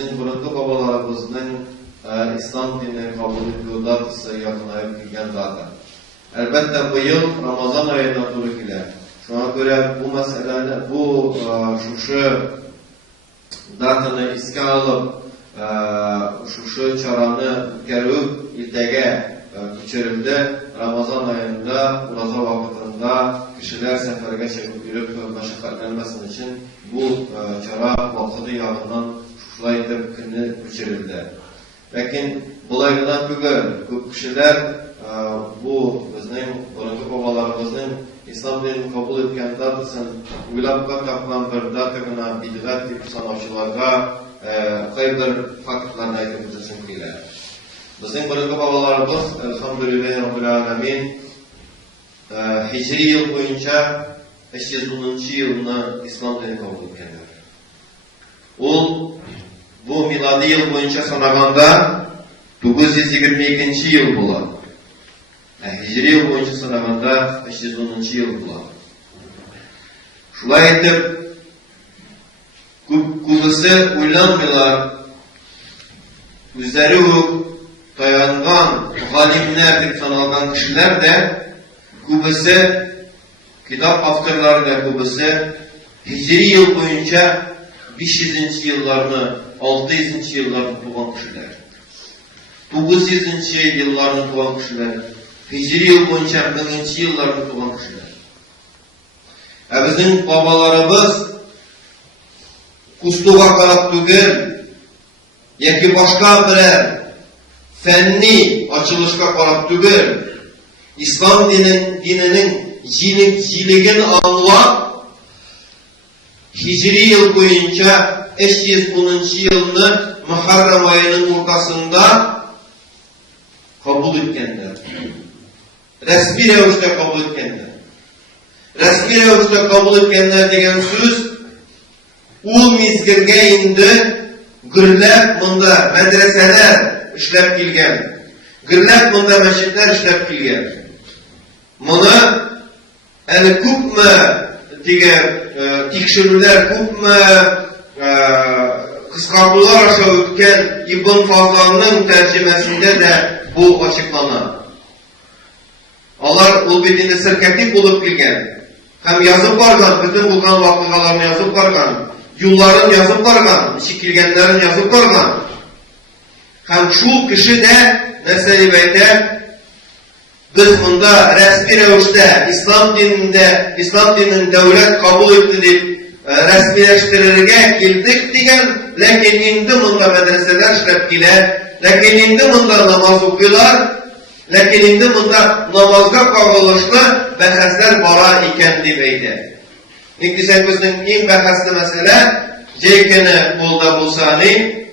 Bizning burungi babalarımızın İslam dinini kabul ettiği datası yakınayıp kelgan data. Elbette bu yıl Ramazan ayına doğru gelir. Şuna göre bu meseleni, bu şu datını iske alıp, şu çaranı gerip iltege geçirildi. Ramazan ayında, ulaza vakitinde kişiler seferge çekip yürüp meşakkatlenmesin için bu çara vakti yağından şuşlayıp günü geçirildi. Lakin bulaydan köp kişiler bu bizning burungi babalarımızın İslam dinini kabul etken datasını uylab tapgan bir datagina bid'at deb sanavchilarga qaydir faktlarni aytib o'tishim kerak. Bizning burungi babalarimiz elhamdülillahi robbil alamin hicri yıl boyunca 510 yılını İslam dinini kabul etkenler. Bu miladi yıl boyunca sanaganda 922 yıl bular. Hicri yıl boyunca sanaganda 510 yıl bular. Şulay etip kubisi uylanmıyorlar. Üzeri dayangan galimler deb sanalgan kişiler de kubisi kitap avtorları da kubisi hicri yıl boyunca 500. yıllarını, 600. yıllarını tuğan kişiler. 900. yıllarını tuğan kişiler. Hicri yıl boyunca 1000. yıllarını tuğan kişiler. Bizim babalarımız kustuğa karab tügül, yeki başka birer fenni açılışka karab tügül, İslam dininin jiligini anlap, Hicri yıl boyunca 510. yılını Muharrem ayının ortasında kabul etkenler. Resmi revişte kabul etkenler. Resmi revişte kabul etkenler degen söz ul mizgirge indi gürlep mında medreseler işlep kelgen. Gürlep mında meşitler işlep kelgen. Bunu yani köpmü diye tekşirüler köpmü kıskartmalar aşağı ötken İbn Fazlan'ın tercümesinde de bu açıklanan. Allah ul bir dini sirketip bulup kelgen. Hem yazıp vargan, bütün bulgan vakıgalarını yazıp vargan, yılların yazıp vargan, işi kelgenlerin yazıp vargan. Hem şu kişi de mesele beyte biz bunda resmi revişte İslam dininin devlet kabul etti deyip resmileştirirge geldik degen, lakin indi bunda medreseler işlep kile, lakin indi bunda namaz okuyorlar, lakin indi bunda namazga kavgalışlı bahaslar bara iken deyip Nikdisen bizning eng bahasli mesele jeykini bolda bolsani,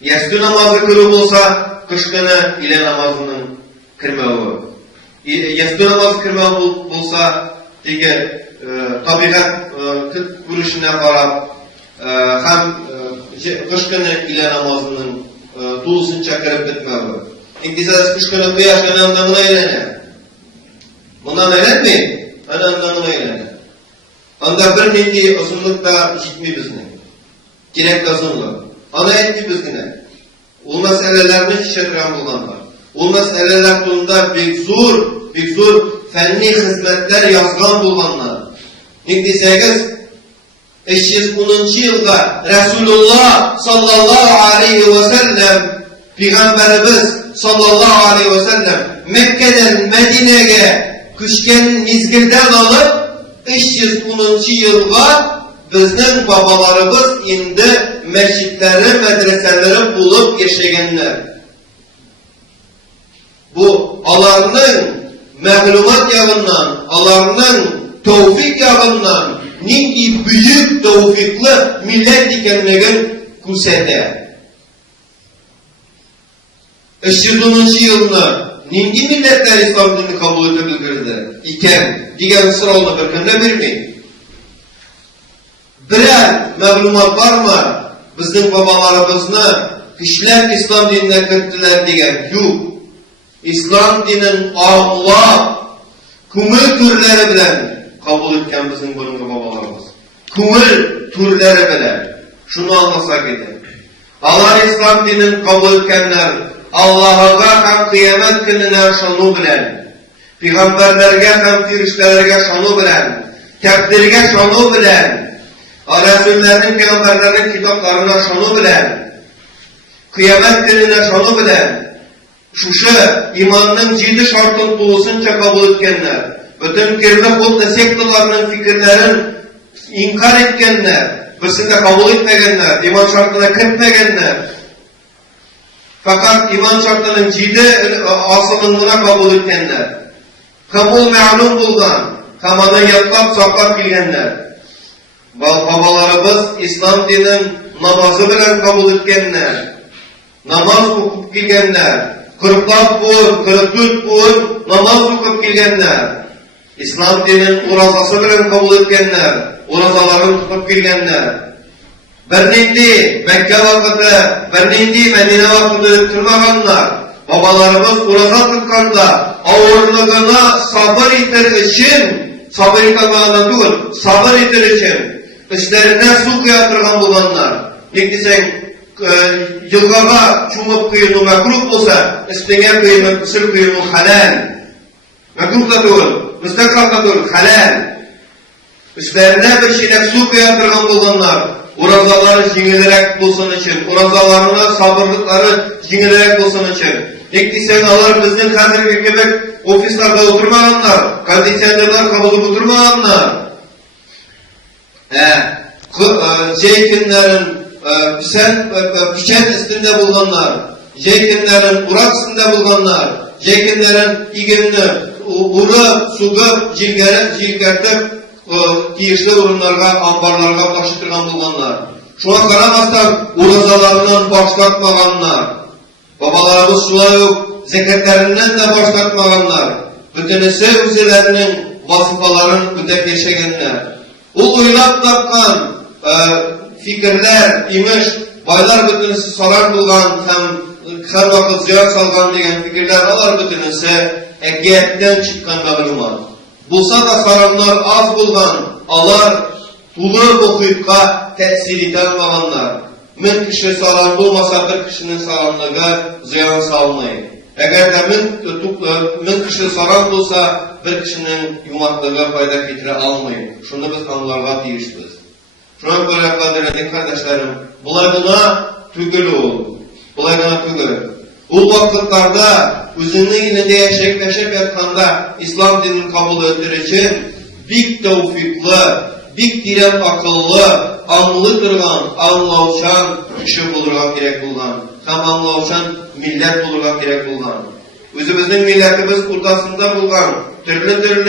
yastü namazı kılı bolsa, kış günü ile namazının kirmevi. Yastü namazı kirmevi bolsa, dege tabiat görüşüne karab, hem kış günü ile namazının tuğusunca kirip bitmevi. Nikdisen kış günü bu yaş önemli eylene. Bundan eylenmeyin, önemli eylene. Anda bir nindi uzunlukta jitmi bizni. Gerekli uzunluk. Ana etti bizgine. O meselelerini şişirgen bulganlar. O meseleler turunda bek zur fenni hizmetler yazgan bulganlar. Ne deseniz 510. yılda Resulullah sallallahu aleyhi ve sellem Peygamberimiz sallallahu aleyhi ve sellem Mekke'den Medine'ye kışken mizgirden alıp 510. yılga bizning babalarımız indi meşitleri, medreseleri bulup yaşayanlar. Bu alarının mağlumat yağından, alarının tevfik yağından ninki büyük tevfikli millet ikenligin kusete. 510. yılını ninki milletler İslam dinini kabul edebilirdi iken diyen sıralını bir könde vermeyin. Birer mağlumat var mı? Bizning babalarımızını kişiler İslam dinine kırttılar diyen yok. İslam dinin ağla, kumul türleri bilen kabul etken bizim burungi babalarımız. Kumul türleri bilen. Şunu anlasak idi. Alar İslam dinini kabul etkenler Allah'a hem kıyamet gününe şanu bilen, peygamberlerge hem firiştelerge şanu bilen, tekdirge şanu bilen, Resullerin, peygamberlerin kitaplarına şanu bilen, kıyamet gününe şanu bilen, şuşu imanın ciddi şartın doğusunca kabul etkenler, bütün kirli hulda sektalarının fikirlerin inkar etkenler, birisinde kabul etmegenler, iman şartına kırpmegenler, fakat iman şartının ciddi asılınlığına kabul etkenler, kabul me'lum bulgan, kamada yatlap saklap bilgenler, babalarımız İslam dinin namazı bilen kabul etkenler, namaz okup bilgenler, 40 buğun, 44 buğun namaz okup bilgenler, İslam dinin urazası bilen kabul etkenler, urazalarını tutup bilgenler, bernindi Mekke vakıtı, bernindi Medine vakıtı öttürmeyenler, babalarımız uraza tutkanda ağırlığına sabır itir için, sabır itirmağından değil, sabır itir için, işlerine su kıyatırgan bulanlar, nekdisen yılgağa çumup kıyını mekruh olsa, üstüne kıyını, kısır kıyını halal, mekruh da değil, müstakrak da değil, halal. Üstlerine bir şeyler su kıyatırgan bulanlar, urazaları jingilerek bulsun için, urazalarına sabırlıkları jingilerek bulsun için, nekdisen alır bizden hazırki gibi ofislerde oturmayanlar, kondisyonerler kabul oturmayanlar, zeytinlerin piçen üstünde bulganlar, zeytinlerin urak üstünde bulganlar, zeytinlerin igenini uru, suğu, jilgertip, tiyişli urunlarga, ambarlarga başıtırgan bulganlar. Şuna karamastan urazalarından başlatmaganlar, babalarımız şuna yok, zeketlerinden de başlatmaganlar, bütünüsü üzerlerinin vasıfaların ödep yaşayanlar. O oylap tapkan fikirler, imiş, baylar bütünüsü sarar bulgan, her vakit ziyan salgan degen fikirler alar bütünüsü ekiyetten çıkkan kalırman. Bulsa da saranlar az bulgan, alar tulu okuyupka tesir itelmaganlar. Min kişi saran bulmasa bir kişinin saranlığı ziyan salmayı. Eğer de min kişi saran bulsa bir kişinin yumaklığı fayda getire almayı. Şunu biz anlarga tiyişliyiz. Şuna göre kadirlerin kardeşlerim, buna tügül ol. Buna tügül. Bu vakitlarda özünü ilinde yaşayıp yatkanda İslam dinini kabul ettir için bik tevfikli, bik diren akıllı, anlıdırgan, anlavşan kişi bulurgan gerek bulgan. Hem anlavşan millet bulurgan gerek bulgan. Özümüzün milletimiz kurtasında bulgan, türlü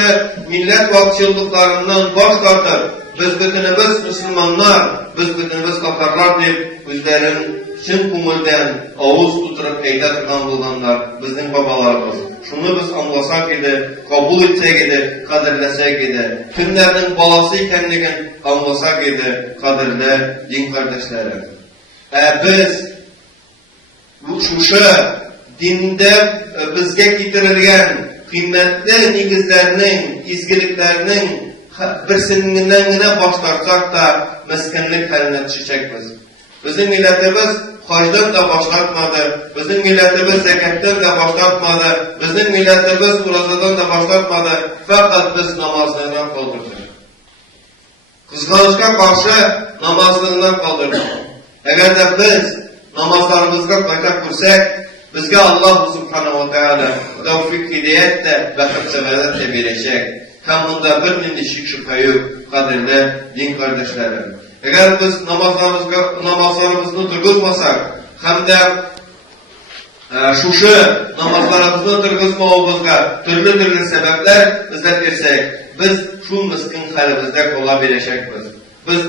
millet vakçılıklarından baş tartıp, biz bütünümüz Müslümanlar, biz bütünümüz kafarlar deyip, özlerin çın kumulden ağız tuturup eyletirgan bulganlar, bizim babalarımız. Şunu biz anlasak idi, kabul etsek idi, kadirlesek idi. Kimlerinin balası ikenligin anlasak idi, kadirli din kardeşlerim. Biz şuşu dinde bizge getirilgen kıymetli nigizlerinin, izgiliklerinin birsininden yine başlarsak da meskenlik haline düşecek biz. Bizim milletimiz hacdan da başlatmadı, bizim milletimiz zeketten de başlatmadı, bizim milletimiz urazadan da başlatmadı, fakat biz namazlığından kaldırdık. Kızgançka karşı namazlığından kaldırdık. Eğer de biz namazlarımızga kaytak kursek, bizge Allah subhanahu wa ta'ala tevfik hidayet de bakıp sebedet de verecek. Hem bunda bir nindi şüphe yok, kadirli din kardeşlerim. Eğer biz namazlarımızı durguzmasak, hem de şuşu namazlarımızı durguzmağımızga türlü sebepler izletirsek, biz şu miskin halimizde olabilecek biz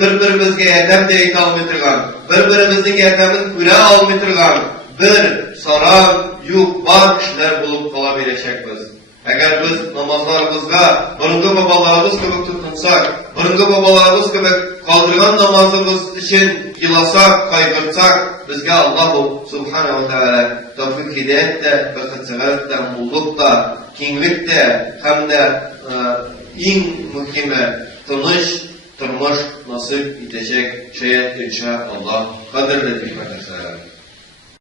bir-birimizge yordam de ete almaytırgan, bir-birimizning yordamini ko'ra almaytırgan, bir saran, yuk, bar kişiler bulup kalabilecekmiz. Eğer biz namazlarımızga burungi babalarımız gibi tutunsak, burungi babalarımız gibi kaldırgan namazımız için yılasak, kaygırsak, bizge Allah subhanahu wa ta'ala tevfik hidayet de, bakıtsıgaret de, mulluk da, kinglik de, hem de en muhimi, tınış, tırmış nasip edecek şayet inşallah. Kadirli kardeşler.